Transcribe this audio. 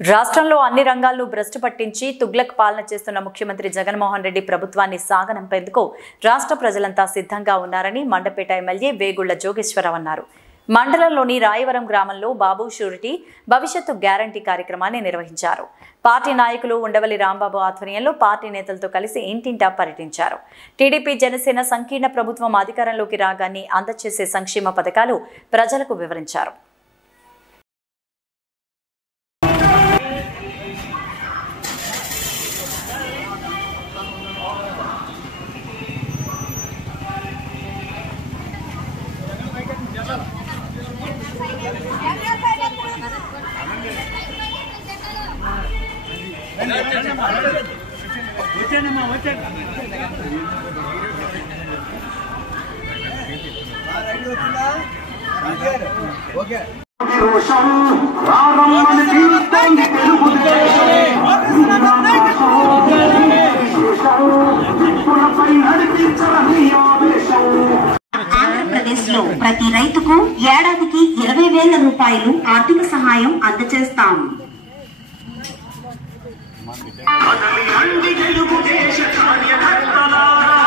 రాష్ట్రంలో అన్ని రంగాల్లో భ్రష్టు పట్టించి తుగ్లక్ పాలన చేస్తున్న ముఖ్యమంత్రి జగన్మోహన్ రెడ్డి ప్రభుత్వాన్ని సాగనంపేందుకు రాష్ట్ర ప్రజలంతా సిద్ధంగా ఉన్నారని మండపేట ఎమ్మెల్యే వేగుళ్ల జోగేశ్వరరావు అన్నారు. మండలంలోని రాయవరం గ్రామంలో బాబు షూరిటీ భవిష్యత్తు గ్యారంటీ కార్యక్రమాన్ని నిర్వహించారు. పార్టీ నాయకులు ఉండవల్లి రాంబాబు ఆధ్వర్యంలో పార్టీ నేతలతో కలిసి ఇంటింటా పర్యటించారు. టీడీపీ జనసేన సంకీర్ణ ప్రభుత్వం అధికారంలోకి రాగానే అందజేసే సంక్షేమ పథకాలు ప్రజలకు వివరించారు. ఆంధ్రప్రదేశ్లో ప్రతి రైతుకు ఏడాదికి 20,000 రూపాయలు ఆర్థిక సహాయం అందజేస్తాం. తెలుగు దేశ కార్యకర్తలారా